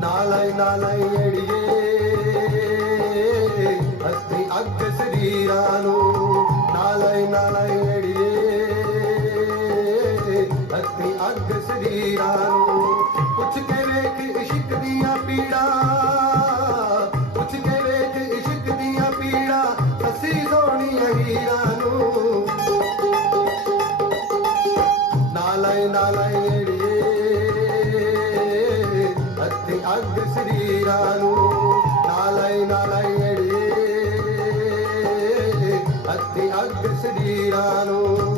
ਨਾਲੈ ਨਾਲੈ ਅੜੀਏ ਅਸਤੀ ਅੱਗ ਸਰੀਰਾਂ ਨੂੰ अग शरीरू नाले శ్రీరాను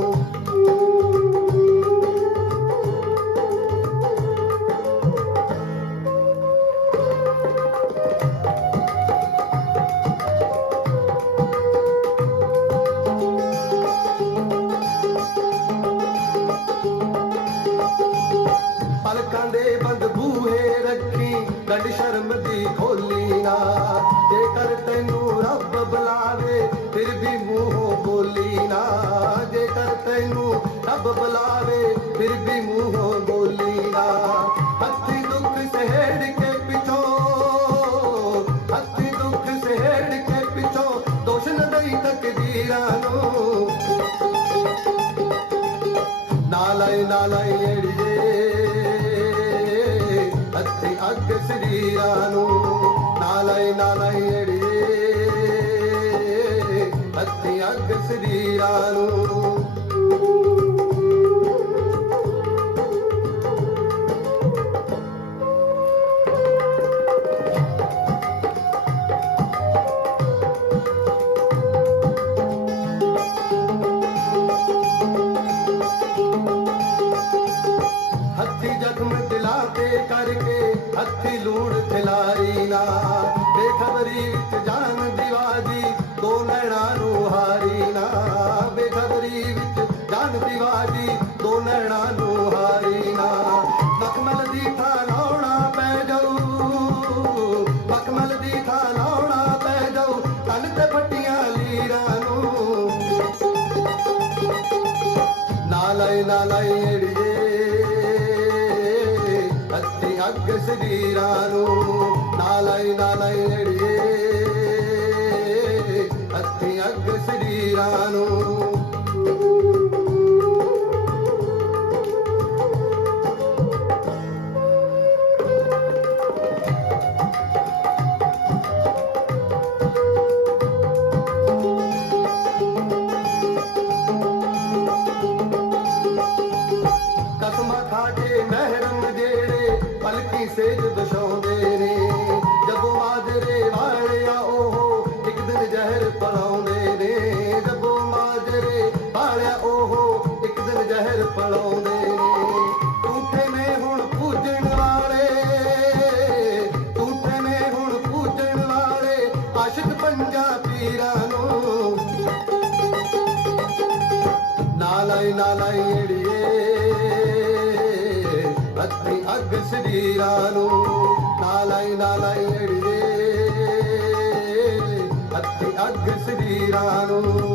ਗੱਡ ਦੀ ਖੋਲੀ ਨਾ। ਜੇਕਰ ਤੈਨੂੰ ਰੱਬ ਬੁਲਾਵੇ, ਫਿਰ ਵੀ ਮੂੰਹੋਂ ਬੋਲੀ ਨਾ। ਜੇਕਰ ਤੈਨੂੰ ਰੱਬ ਬੁਲਾਵੇ, ਫਿਰ ਵੀ ਮੂੰਹੋਂ ਬੋਲੀ ਨਾ। ਹੱਥੀ ਦੁੱਖ ਸਹਿੜ ਕੇ ਪਿਛੋਂ, ਹੱਥੀ ਦੁੱਖ ਸਹਿੜ ਕੇ ਪਿੱਛੋਂ ਦੋਸ਼ ਨਾ ਦਈ ਤਕਦੀਰਾਂ ਨੂੰ। ਨਾਲੈ ਨਾਲੈ ਏੜੀਏ ਅੱਤੀ ਅੱਗ ਸਰੀਰਾਂ ਨੂੰ ਨਾਲੈ ਨਾਲੈ ਏੜੀਏ ਅੱਤੀ ਹੱਥੀ ਲੂੜ ਖਿਲਾਰੀ ਨਾ। ਬੇਖਬਰੀ ਵਿੱਚ ਜਾਨ ਦੀਵਾਜੀ ਦੋ ਨੈਣਾ ਨੂੰ ਹਾਰੀ ਨਾ। ਬੇਖਬਰੀ ਵਿੱਚ ਜਾਨ ਦੀਵਾਜੀ ਦੋ ਨੈਣਾ ਨੂੰ ਹਾਰੀ ਨਾ। ਮਖਮਲ ਦੀ ਥਾਂ ਲਾਉਣਾ ਪੈ ਜਾਊ। ਮਖਮਲ ਦੀ ਥਾਂ ਲਾਉਣਾ ਪੈ ਜਾਊ। ਕੰਨ ਤੇ ਫੱਟੀਆਂ ਲੀਰਾਂ ਨੂੰ। ਨਾਲੈ ਨਾਲੈ ਏੜੀਏ ਅੱਤੀ ਅੱਗ ਸਰੀਰਾਂ ਨੂੰ ਨਾਲੈ ਨਾਲੈ ਏੜੀਏ ਅੱਤੀ ਅੱਗ ਸਰੀਰਾਂ ਨੂੰ ਪਲਕੀ ਸੇਜ ਦਸ਼ਾਉਂਦੇ ਨੇ। ਜਦੋਂ ਮਾਜਰੇ ਵਾਲਿਆ ਉਹ ਇੱਕ ਦਿਨ ਜ਼ਹਿਰ ਪਲਾਉਂਦੇ ਨੇ। ਜਦੋਂ ਮਾਜਰੇ ਵਾਲਿਆ ਉਹ ਇੱਕ ਦਿਨ ਜ਼ਹਿਰ ਪਲਾਉਂਦੇ ਨੇ। ਝੂਠੇ ਨੇ ਹੁਣ ਪੂਜਣ ਵਾਲੇ, ਝੂਠੇ ਨੇ ਹੁਣ ਪੂਜਣ ਵਾਲੇ ਆਸ਼ਿਕ ਪੰਜਾਬੀਰਾਂ ਨੂੰ। ਨਾਲੈ ਨਾਲੈ ਏੜੀਏ ਅੱਤੀ ਅੱਗ ਸਰੀਰਾਂ ਨੂੰ। ਨਾਲੈ ਨਾਲੈ ਏੜੀਏ ਅੱਤੀ ਅੱਗ ਸਰੀਰਾਂ ਨੂੰ।